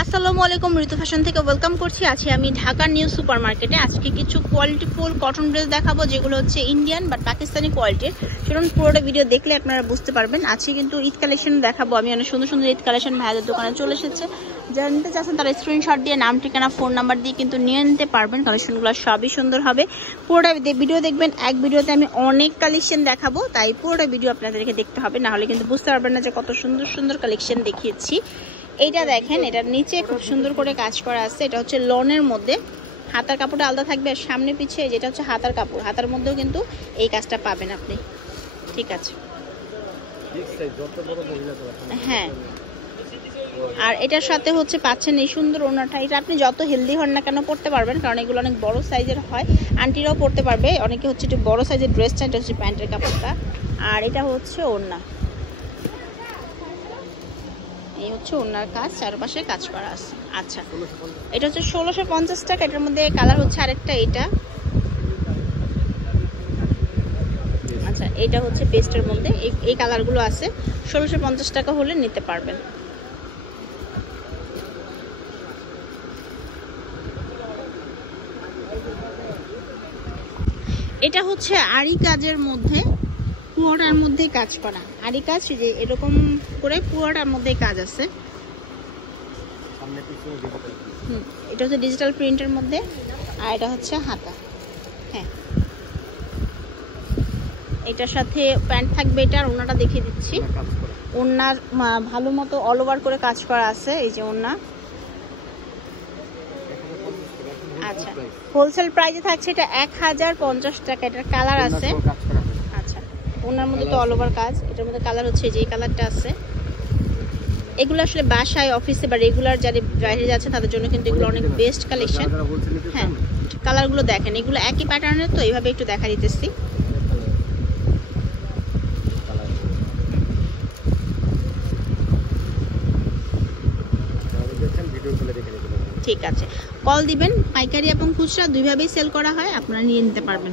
আসসালামু আলাইকুম, ঋতু ফ্যাশন থেকে ওয়েলকাম করছি। আছি আমি ঢাকার নিউ সুপার মার্কেটে। আজকে কিছু কোয়ালিটিফুল কটন ড্রেস দেখাবো, যেগুলো হচ্ছে ইন্ডিয়ান বা পাকিস্তানি কোয়ালিটির। সেরকম পুরোটা ভিডিও দেখলে আপনারা বুঝতে পারবেন। আজকে কিন্তু ঈদ কালেকশন দেখাবো আমি, অনেক সুন্দর সুন্দর ঈদ কালেকশন ভাইয়াদের দোকানে চলে এসেছে। যারা নিতে চাচ্ছেন তারা স্ক্রিনশট দিয়ে নাম, ঠিকানা, ফোন নাম্বার দিয়ে কিন্তু নিয়ে নিতে পারবেন। কালেকশনগুলো সবই সুন্দর হবে। পুরোটা ভিডিও দেখবেন। এক ভিডিওতে আমি অনেক কালেকশন দেখাবো, তাই পুরোটা ভিডিও আপনাদেরকে দেখতে হবে, না হলে কিন্তু বুঝতে পারবেন না যে কত সুন্দর সুন্দর কালেকশন দেখিয়েছি। এইটা দেখেন, এটার নিচে খুব সুন্দর করে কাজ করা আছে। এটা হচ্ছে লনের মধ্যে, হাতার কাপড়টা আলাদা থাকবে, আর সামনে পিছিয়ে যেটা হচ্ছে হাতার কাপড়, হাতার মধ্যেও কিন্তু এই কাজটা পাবেন আপনি। ঠিক আছে, হ্যাঁ। আর এটার সাথে হচ্ছে পাচ্ছেন এই সুন্দর ওড়নাটা। এটা আপনি যত হেলদি হন না কেন পরতে পারবেন, কারণ এগুলো অনেক বড় সাইজের হয়। আন্টিরাও পরতে পারবে, অনেকে হচ্ছে একটু বড় সাইজের ড্রেসটা, এটা হচ্ছে প্যান্টের কাপড়টা। আর এটা হচ্ছে ওড়না, এই হচ্ছে ওনার কাজ, চারপাশে কাজ করা আছে। আচ্ছা, এটা হচ্ছে 1650 টাকা। এটার মধ্যে কালার হচ্ছে আরেকটা, এটা। আচ্ছা, এটা হচ্ছে পেস্টের মধ্যে এই কালারগুলো আছে। 1650 টাকা হলে নিতে পারবেন। এটা হচ্ছে আরি কাজের মধ্যে, পুরোটার মধ্যে কাজ করা আরি কাজ, যে এরকম করে পুরোটার মধ্যে কাজ আছে। এটা হচ্ছে ডিজিটাল প্রিন্টের মধ্যে, আর এটা হচ্ছে হাতা। হ্যাঁ, এটার সাথে প্যান্ট থাকবে। এটার ওড়নাটা দেখিয়ে দিচ্ছি। ওড়নার ভালো মতো অল ওভার করে কাজ করা আছে, এই যে ওড়না। আচ্ছা, হোলসেল প্রাইসে থাকছে এটা 1050 টাকা। এটার কালার আছে। আচ্ছা, ওনার মধ্যে তো অল ওভার কাজ। এটার মধ্যে কালার হচ্ছে যে কালারটা আছে। এগুলো আসলে বাসায়, অফিসে বা রেগুলার যারা বাইরে যাচ্ছে তাদের জন্য কিন্তু এগুলো অনেক বেস্ট কালেকশন। হ্যাঁ, কালারগুলো দেখেন, এগুলো একই প্যাটার্নের, তো এইভাবে একটু দেখা দিতেছি। ঠিক আছে, কল দিবেন। পাইকারি এবং খুচরা দুইভাবেই সেল করা হয়, আপনারা নিয়ে নিতে পারবেন।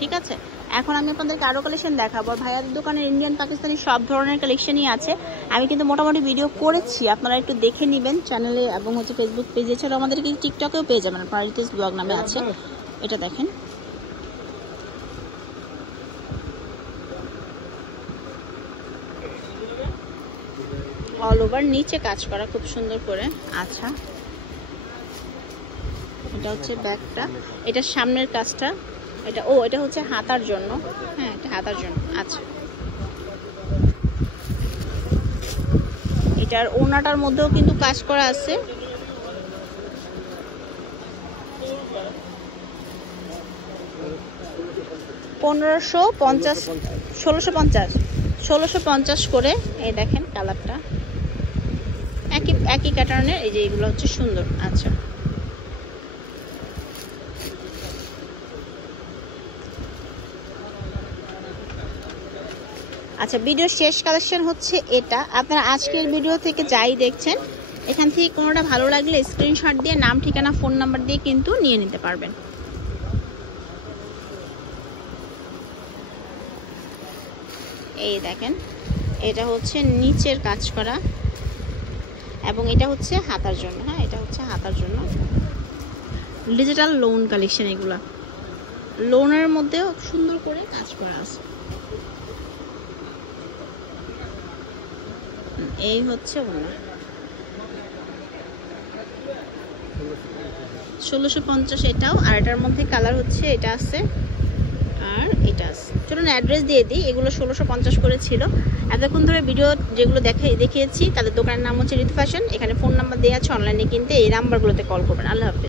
ঠিক আছে, এখন আমি আপনাদেরকে আরো কালেকশন দেখাবো। ভাইয়াদের দোকানের ইন্ডিয়ান, পাকিস্তানি সব ধরনের কালেকশনই আছে। আমি কিন্তু মোটামুটি ভিডিও করেছি, আপনারা একটু দেখে নেবেন চ্যানেলে এবং হচ্ছে ফেসবুক পেজে, ছাড়া আমাদেরকে টিকটকেও পেয়ে যাবেন, আপনারা রিতেশ ব্লগ নামে আছে। এটা দেখেন, অল ওভার নিচে কাজ করা খুব সুন্দর করে। আচ্ছা, এটা হচ্ছে ব্যাকটা, এটা সামনের কাজটা। এটা হচ্ছে হাতার জন্য। হ্যাঁ, এটা হাতার জন্য। আচ্ছা, এটার ওড়নাটার মধ্যেও কিন্তু কাজ করা আছে। $1650 করে। এই দেখেন কালারটা একই প্যাটার্নের, এই যে এগুলো হচ্ছে সুন্দর। আচ্ছা, আচ্ছা, ভিডিও শেষ কালেকশন হচ্ছে এটা। আপনারা আজকের ভিডিও থেকে যাই দেখছেন, এখান থেকে কোনোটা ভালো লাগলে স্ক্রিনশট দিয়ে নাম, ঠিকানা, ফোন নাম্বার দিয়ে কিন্তু নিয়ে নিতে পারবেন। এই দেখেন, এটা হচ্ছে নিচের কাজ করা, এবং এটা হচ্ছে হাতার জন্য। হ্যাঁ, এটা হচ্ছে হাতার জন্য ডিজিটাল লোন কালেকশন। এগুলা লোনের মধ্যেও সুন্দর করে কাজ করা আছে। এই হচ্ছে ওনা, 1650 এটাও। আর এটার মধ্যে কালার হচ্ছে এটা আছে, আর এটা আছে। চলুন অ্যাড্রেস দিয়ে দিই। এগুলো 1650 করে ছিল। এতক্ষণ ধরে ভিডিও যেগুলো দেখিয়েছি তাদের দোকানের নাম হচ্ছে ঋতু ফ্যাশন। এখানে ফোন নাম্বার দেওয়া আছে, অনলাইনে কিনতে এই নাম্বারগুলোতে কল করবেন। আল্লাহ হাফেজ।